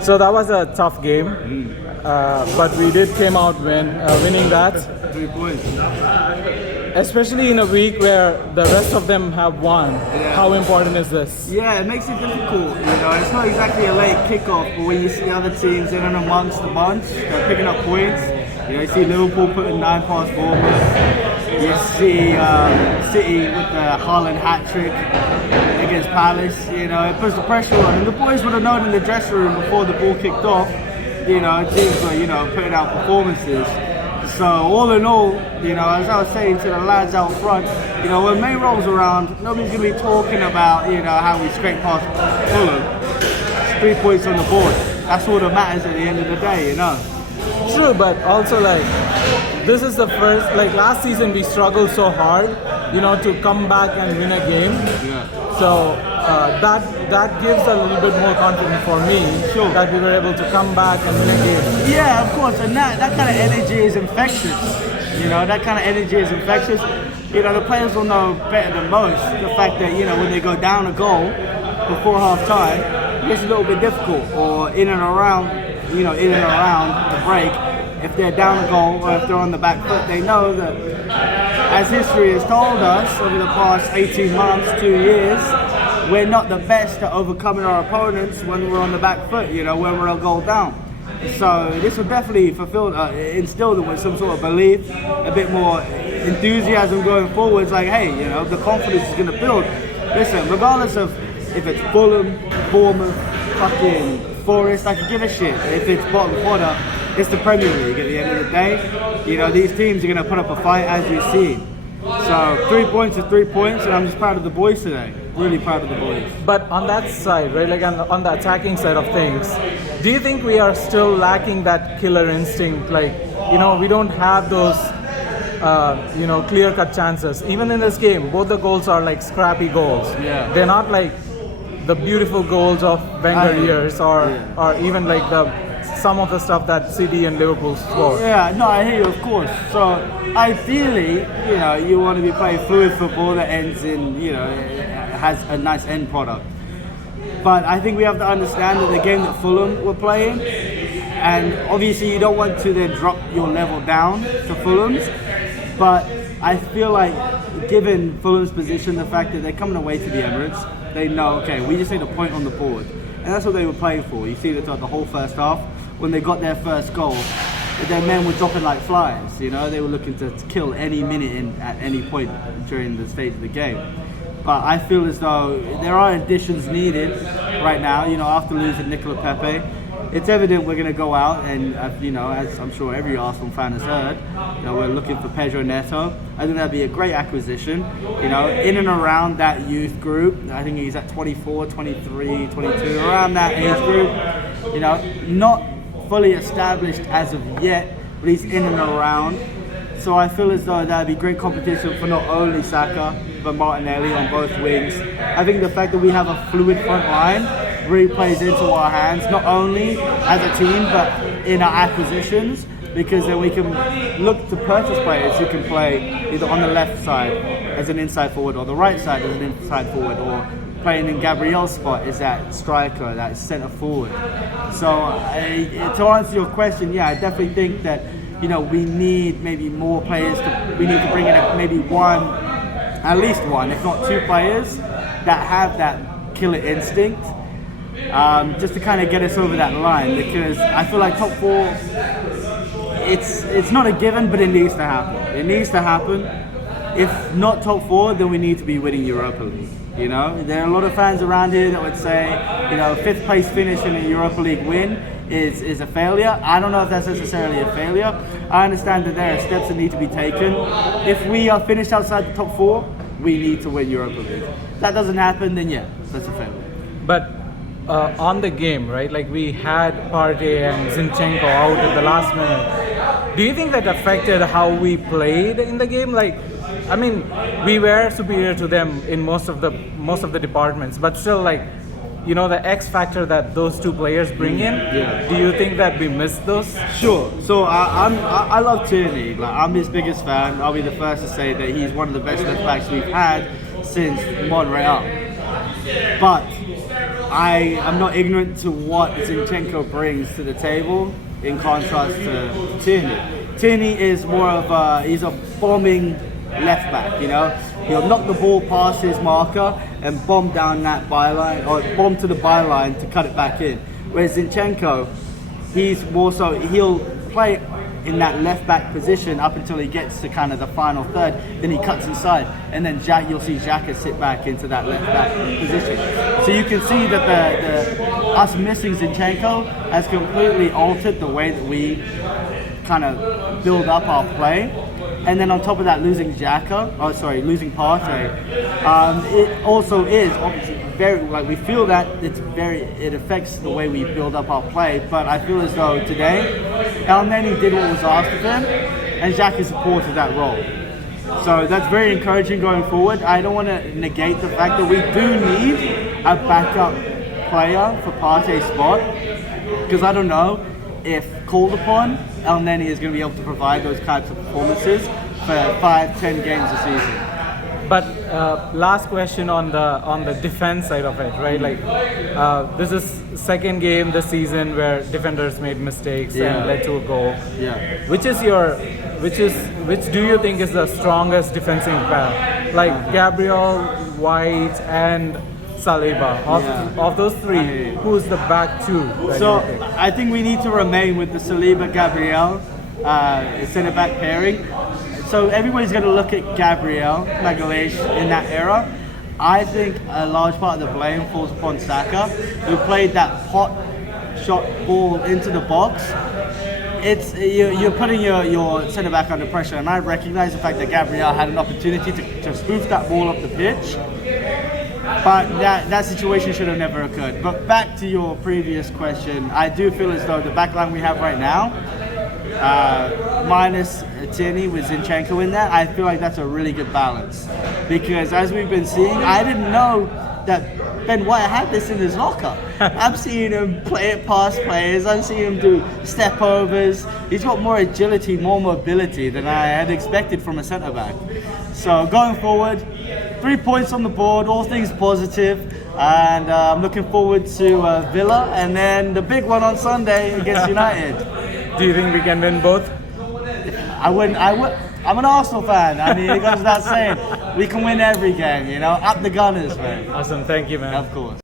So that was a tough game, but we did came out winning that. 3 points. Especially in a week where the rest of them have won. Yeah. How important is this? Yeah, it makes it difficult. It's not exactly a late kickoff, but when you see other teams in and amongst the bunch, they're picking up points. You see Liverpool putting 9 past Bournemouth. You see City with the Haaland hat trick against Palace. It puts the pressure on. And the boys would have known in the dressing room before the ball kicked off. Teams were putting out performances. So all in all, as I was saying to the lads out front, when May rolls around, nobody's going to be talking about, how we scrape past Fulham. It's 3 points on the board. That's all that matters at the end of the day, True, but also this is the first, last season we struggled so hard, to come back and win a game. Yeah. So that gives a little bit more confidence for me that we were able to come back and win a game. Yeah, of course, and that kind of energy is infectious. That kind of energy is infectious. The players will know better than most the fact that when they go down a goal before half time, it's a little bit difficult. Or in and around the break, if they're down a goal or if they're on the back foot, they know that, as history has told us over the past 18 months, 2 years, we're not the best at overcoming our opponents when we're on the back foot, when we're a goal down. So this will definitely instill them with some sort of belief, a bit more enthusiasm going forwards, hey, the confidence is going to build. Listen, regardless of if it's Fulham, Bournemouth, fucking Forest, I could give a shit. If it's bottom quarter, it's the Premier League at the end of the day. These teams are going to put up a fight as we see. So 3 points is 3 points, and I'm just proud of the boys today. Really proud of the boys. But on that side, right, on the attacking side of things, do you think we are still lacking that killer instinct? We don't have those, clear-cut chances. Even in this game, both the goals are scrappy goals. Yeah. They're not the beautiful goals of Wenger years, or even some of the stuff that City and Liverpool score. Yeah, no, I hear you, of course. So ideally, you want to be playing fluid football that ends in, has a nice end product. But I think we have to understand that the game that Fulham were playing, and obviously you don't want to then drop your level down to Fulham's, but I feel like given Fulham's position, the fact that they're coming away to the Emirates, they know, okay, we just need a point on the board. And that's what they were playing for. You see that throughout the whole first half, when they got their first goal, their men were dropping like flies. They were looking to kill any minute at any point during the stage of the game. But I feel as though there are additions needed right now, after losing Nicola Pepe. It's evident we're going to go out and, as I'm sure every Arsenal fan has heard, we're looking for Pedro Neto. I think that'd be a great acquisition, in and around that youth group. I think he's at 24, 23, 22, around that age group. Not fully established as of yet, but he's in and around. So I feel as though that'd be great competition for not only Saka, but Martinelli on both wings. I think the fact that we have a fluid front line really plays into our hands, not only as a team, but in our acquisitions, because then we can look to purchase players who can play either on the left side as an inside forward or the right side as an inside forward, or playing in Gabriel's spot as that striker, that centre forward. So to answer your question, yeah, I definitely think that we need maybe more players. We need to bring in maybe at least one, if not two players that have that killer instinct, just to kind of get us over that line. Because I feel like top four, it's not a given, but it needs to happen. It needs to happen. If not top four, then we need to be winning Europa League. There are a lot of fans around here that would say, fifth place finish in a Europa League win is a failure. I don't know if that's necessarily a failure. I understand that there are steps that need to be taken. If we are finished outside the top four, we need to win Europa League. If that doesn't happen, then yeah, that's a failure. But on the game, right? We had Partey and Zinchenko out at the last minute. Do you think that affected how we played in the game? We were superior to them in most of the departments, but still, the X factor that those two players bring in. Yeah. Do you think that we missed those? Sure. So I love Tierney. I'm his biggest fan. I'll be the first to say that he's one of the best left backs we've had since Monreal. But I am not ignorant to what Zinchenko brings to the table in contrast to Tierney. Tierney is more of he's a bombing left back, you know. He'll knock the ball past his marker and bomb down that byline, or bomb to the byline to cut it back in. Whereas Zinchenko, he's more so, he'll play in that left back position up until he gets to kind of the final third, then he cuts inside, and then you'll see Xhaka sit back into that left back position. So you can see that us missing Zinchenko has completely altered the way that we kind of build up our play. And then on top of that, losing Partey, it also is obviously very, like, we feel that it affects the way we build up our play. But I feel as though today, El Neni did what was asked of him, and Xhaka supported that role. So that's very encouraging going forward. I don't want to negate the fact that we do need a backup player for Partey's spot, because I don't know if called upon, El Neni is going to be able to provide those types of performances for 5-10 games a season. But last question on the defense side of it, right? Like this is second game this season where defenders made mistakes and led to a goal. Yeah. Which do you think is the strongest defensive pair? Like Gabriel, White, and Saliba. Of those three, who's the back two? So I think we need to remain with the Saliba Gabriel centre back pairing. So everybody's going to look at Gabriel Magalhaes in that era. I think a large part of the blame falls upon Saka, who played that pot shot ball into the box. It's you're putting your centre back under pressure, and I recognise the fact that Gabriel had an opportunity to spoof that ball up the pitch. But that situation should have never occurred. But back to your previous question, I do feel as though the backline we have right now, minus Tierney with Zinchenko in there, I feel like that's a really good balance. Because as we've been seeing, I didn't know that Ben White had this in his locker. I'm seeing him play it past players, I'm seeing him do step overs. He's got more agility, more mobility than I had expected from a centre back. So going forward, 3 points on the board, all things positive, and I'm looking forward to Villa, and then the big one on Sunday against United. Do you think we can win both? I wouldn't. I'm an Arsenal fan. I mean, it goes without saying. We can win every game, you know. Up the Gunners, man. Awesome, thank you, man. Of course.